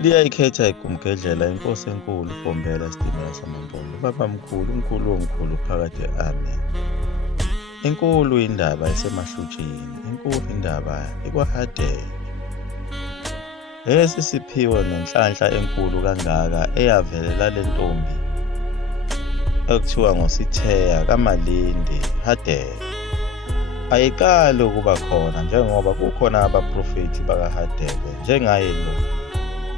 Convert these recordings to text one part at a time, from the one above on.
liyayikhetha igumgedlela inkosi enkulu ibombela isitimela samampondo. Ubaba mkhulu, umkhulu womkhulu phakathi amen. Inkulu indaba isemahlutsheni, inkulu indaba ikwaHadebe. Lesi siphiwo nenhlanhla enkulu kangaka eyavelela le ntombi ekuthiwa ngositheya kaMalindi Hadebe ayiqali ukuba khona njengoba kukhona abaprofethi bakaHadebe njengaye lo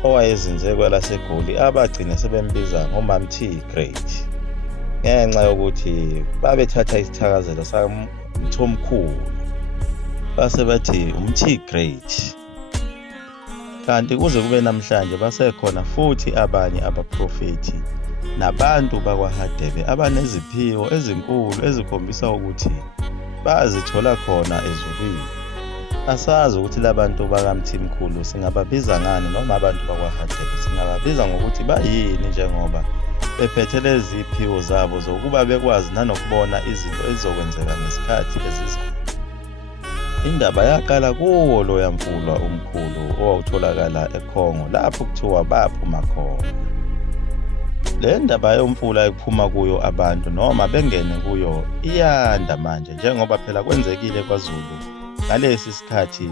owayezinze kwelaseGoli abagcine sebembiza ngomamthi Great ngenxa yokuthi babethatha isithakazelo samthomkhulu base bathi umthi Great. Kanti kuze kube namhlanje basekhona futhi abanye abaprofethi nabantu bakwaHadebe abaneziphiwo ezinkulu ezikhombisa ukuthi bazithola khona ezulwini. Asazi ukuthi labantu bakamthimkhulu singababiza ngani noma abantu bakwaHadebe singababiza ngokuthi bayini njengoba bephethe lezi ziphiwo zabo zokuba bekwazi nanokubona izinto ezizokwenzeka ngesikhathi esizayo. Indaba yaqala kuwo loya mfulwa omkhulu owawutholakala eKhongo lapho kuthiwa baphuma khona. Le ndaba yomfula ekuphuma kuyo abantu noma bengene kuyo iyanda manje njengoba phela kwenzekile kwaZulu ngalesi sikhathi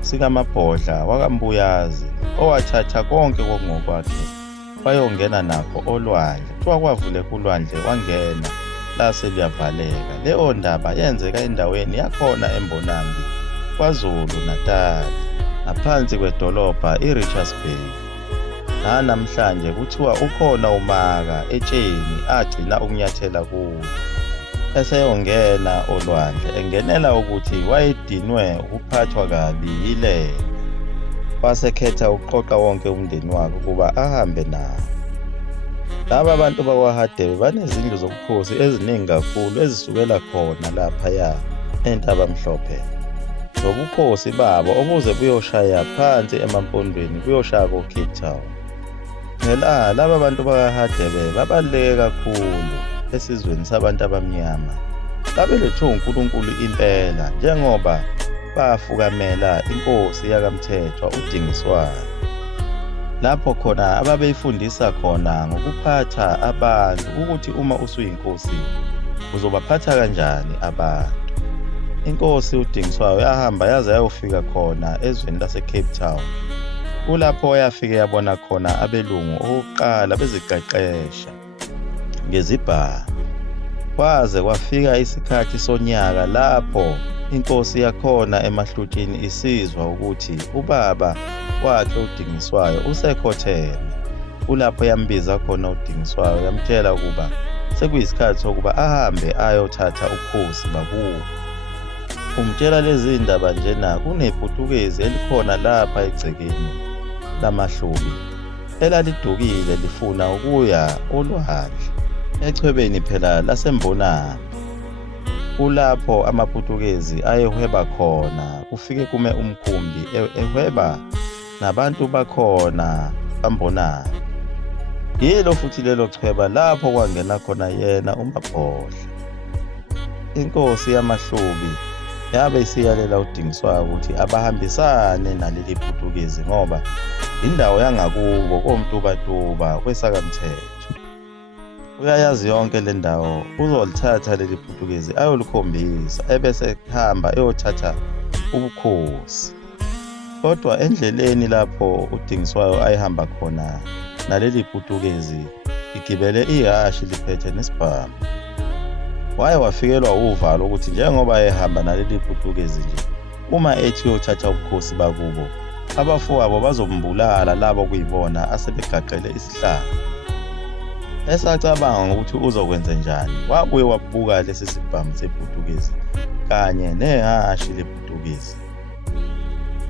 sikaMabhodla wakambuyazi owathatha konke kokungokwakhe bayongena nakho olwandle. Kuthiwa kwavule kulwandle wangena lase liyavaleka. Leyo ndaba yenzeka endaweni yakhona eMbonambi kwaZulu Natal ngaphansi kwedolobha iRichards Bay. Namhlanje kuthiwa ukhona umaka etsheni agcina ukunyathela kuwo eseyongena olwandle engenela ukuthi wayedinwe ukuphathwa kabi yile wasekhetha ukuqoqa wonke umndeni wakhe ukuba ahambe nawo. Laba bantu bakwaHadebe banezindlu zobukhosi eziningi kakhulu ezisukela khona laphaya eNtabamhlophe zobukhosi babo obuze buyoshaya phansi emampondweni buyoshaya ko-Cape Town. Ngela laba bantu bakaHadebe babaluleke kakhulu esizweni sabantu abamnyama. Babelethe uNkulunkulu impela njengoba bafukamela inkosi yakamthethwa uDingiswayo. Lapho khona ababeyifundisa khona ngokuphatha abantu ukuthi uma usuyinkosi uzobaphatha kanjani abantu. Inkosi uDingiswayo yahamba yaze yayofika khona ezweni lase-Cape Town. Kulapho yafike yabona khona abelungu okokuqala beziqeqesha ngezibhamu. Kwaze kwafika isikhathi sonyaka lapho inkosi yakhona emahlutsheni isizwa ukuthi ubaba wakhe uDingiswayo usekhotheme. Kulapho yambiza khona uDingiswayo yamtshela ukuba sekuyisikhathi sokuba ahambe ayothatha ukhosi bakubo. Umtshela lezi ndaba njena kunePutukezi elikhona lapha egcekeni lamaHlubi elalidukile lifuna ukuya olwandle echwebeni phela laseMbonambi. Kulapho amaPutukezi ayehweba khona kufike kume umkhumbi ehweba nabantu bakhona baMbonambi. Yilo futhi lelo chweba lapho kwangena khona yena uMabhodla. Inkosi yamaHlubi yabe isiyalela uDingiswayo ukuthi abahambisane naleli Putukezi ngoba indawo yangakubo komtubatuba kwesakamthetho. Uyayazi yonke le ndawo, uzolithatha leli Putukezi ayolikhombisa ebese ehamba eyothatha ubukhosi. Kodwa endleleni lapho uDingiswayo ayihamba khona naleli Putukezi igibele ihashi liphethe nesibhamu. Waye wafikelwa uvalo ukuthi njengoba ehamba naleli Putukezi nje uma ethi uyothatha ubukhosi bakubo abafowabo bazombulala labo kuyibona asebegaqele isihlalo. Esacabanga ukuthi uzokwenza njani wabuye wabuka lesi sibhamu sePutukezi kanye nehashi lePutukezi.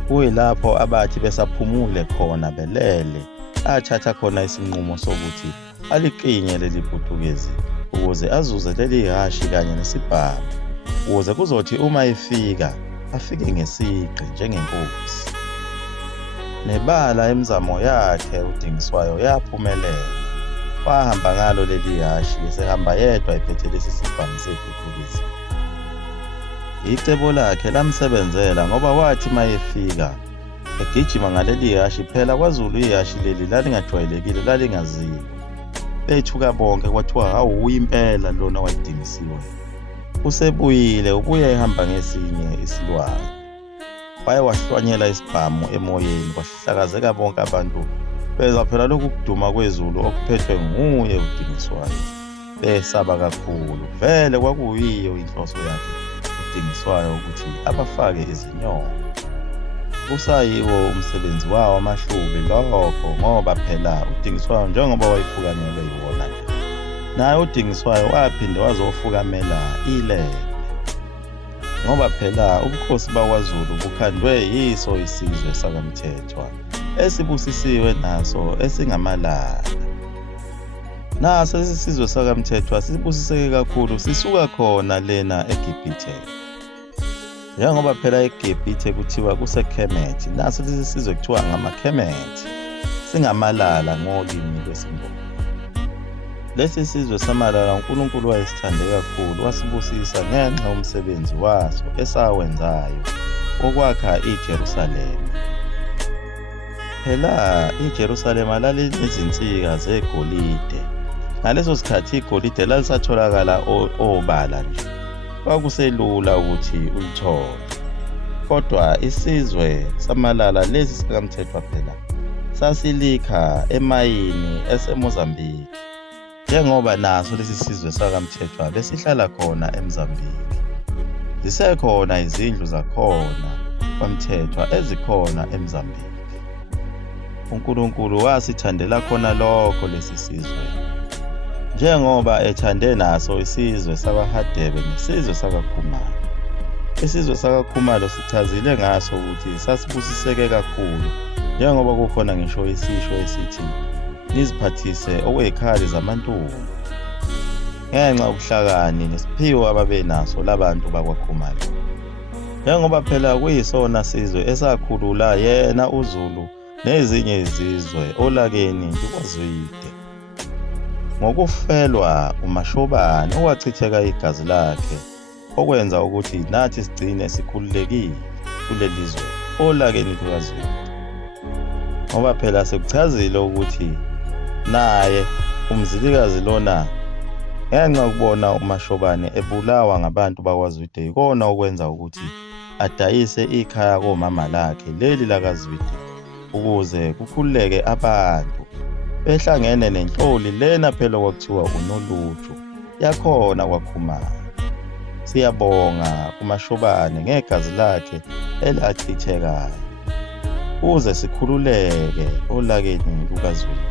Kuyilapho abathi besaphumule khona belele athatha khona isinqumo sokuthi aliqinye leli Putukezi ukuze azuze leli hashi kanye nesibhamu ukuze kuzothi uma efika afike ngesiqi njengenkosi. Nebala emizamo yakhe uDingiswayo yaphumelela. Wahamba ngalo leli hashi esehamba yedwa ephethe lesi sibhamu sePutukezi. Icebo lakhe lamsebenzela ngoba wathi mayefika egijima ngaleli hashi. Phela kwaZulu ihashi leli lalingajwayelekile, lalingaziwa. Bethuka bonke kwathiwa hawu impela lona wayedingisiwe. Usebuyile, ubuye ehamba ngesinye isilwane. Waye wahlwanyela isibhamu emoyeni, kwahlakazeka bonke abantu. Beza phela lokhu kuduma kweZulu okuphethwe nguye uDingiswayo. Besaba kakhulu, vele kwakuyiyo inhloso yakhe uDingiswayo ukuthi abafake izinyongo. Kusayiwo umsebenzi wawo amahlube lokho, ngoba phela uDingiswayo njengoba wayefukamelwe yiwona nje, naye uDingiswayo waphinde wazofukamela iLembe, ngoba phela ubukhosi bakwaZulu bukhandwe yiso isizwe sakaMthethwa esibusisiwe naso esingamalala. Naso lesi sizwe sakaMthethwa sibusiseke kakhulu, sisuka khona lena eGibhithe. Njengoba phela eGibhithe kuthiwa kuseKhemethi, naso lesi sizwe kuthiwa ngamaKhemethi, singamalala ngolimi lwesiNguni. Lesi sizwe samalala uNkulunkulu wayesithande kakhulu, wasibusisa ngenxa yomsebenzi waso esawenzayo wokwakha iJerusalema. Phela iJerusalema lalinezinsika zegolide. Ngaleso sikhathi igolide lalisatholakala obala nje, kwakuselula ukuthi ulithole. Kodwa isizwe samalala lesi sakaMthethwa phela sasilikha emayini eseMozambique, njengoba naso lesi sizwe sakaMthethwa besihlala khona eMozambique. Zisekhona izindlu zakhona kwaMthethwa ezikhona eMozambique. uNkulunkulu wasithandela khona lokho lesi sizwe, njengoba ethande naso isizwe sakwaHadebe nesizwe sakaKhumalo. Isizwe sakaKhumalo sichazile ngaso ukuthi sasibusiseke kakhulu, njengoba kukhona ngisho isisho esithi niziphathise okwezikhali zamantombi, ngenxa yobuhlakani nesiphiwo ababenaso labantu bakwaKhumalo. Njengoba phela kuyisona sizwe esakhulula yena uZulu nezinye izizwe olakeni lukaZwide. Ngokufelwa uMashobane owachitheka igazi lakhe, okwenza ukuthi nathi sigcine sikhululekile kuleli zwe olakeni lukaZwide. Ngoba phela sekuchazile ukuthi naye umzilikazi lona, ngenxa ukubona uMashobane ebulawa ngabantu bakwaZwide, ikona okwenza ukuthi adayise ikhaya komama lakhe leli lakaZwide, ukuze kukhululeke abantu behlangene nenhloli lena phela kwakuthiwa uNoluju yakhona kwaKhumalo. Siyabonga uMashobane ngegazi lakhe elachithekayo, uze sikhululeke olakeni lukaZwide.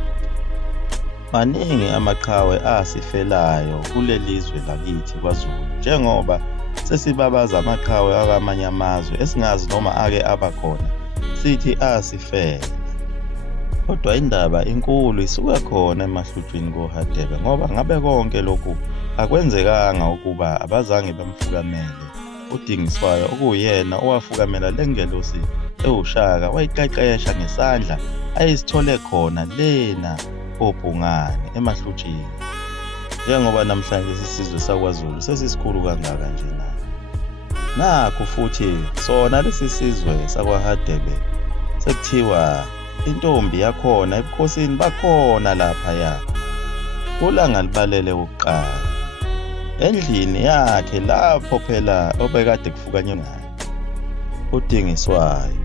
Maningi amaqhawe asifelayo kuleli zwe lakithi kwaZulu, njengoba sesibabaza amaqhawe akamanye amazwe esingazi noma ake abakhona, sithi asifela. Kodwa indaba inkulu isuka khona emahlutshweni koHadebe, ngoba ngabe konke lokhu akwenzekanga ukuba abazange bamfukamele uDingiswayo, okuyena owafukamela lengelosi ewushaka, wayiqeqesha ngesandla ayisithole khona lena obhungane emahlutsheni. Njengoba namhlanje isizwe sakwaZulu sesisikhulu kangaka nje nakho futhi sona lesi sizwe sakwaHadebe sekuthiwa intombi yakhona ebukhosini bakhona laphaya kulanga libalele ukuqala endlini yakhe, lapho phela obekade kufukanywe ngayo uDingiswayo.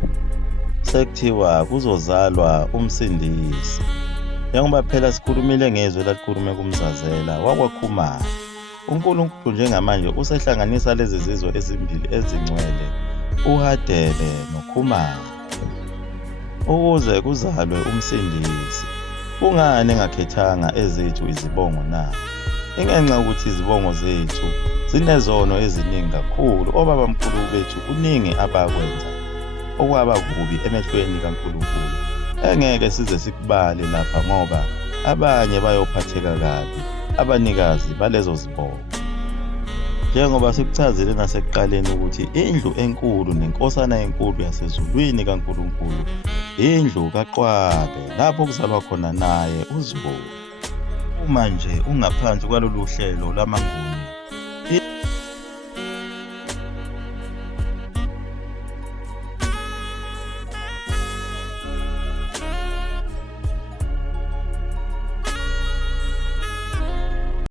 Sekuthiwa kuzozalwa umsindisi, njengoba phela sikhulumile ngezwe lalikhulume kumzazela wakwaKhumalo. uNkulunkulu njengamanje usehlanganisa lezi zizwe ezimbili ezingcwele, uHadebe noKhumalo, ukuze kuzalwe umsindisi. Kungani engakhethanga ezethu izibongo na? Ingenxa ukuthi izibongo zethu zinezono eziningi kakhulu. Obabamkhulu bethu kuningi abakwenza okwaba kubi emehlweni kaNkulunkulu, engeke size sikubale lapha, ngoba abanye bayophatheka kabi abanikazi balezo zibongo. Njengoba sikuchazile nasekuqaleni ukuthi indlu enkulu nenkosana enkulu yasezulwini kaNkulunkulu indlu kaQwabe, lapho kuzalwa khona naye uZulu. Uma nje ungaphansi kwalolu hlelo lamanguni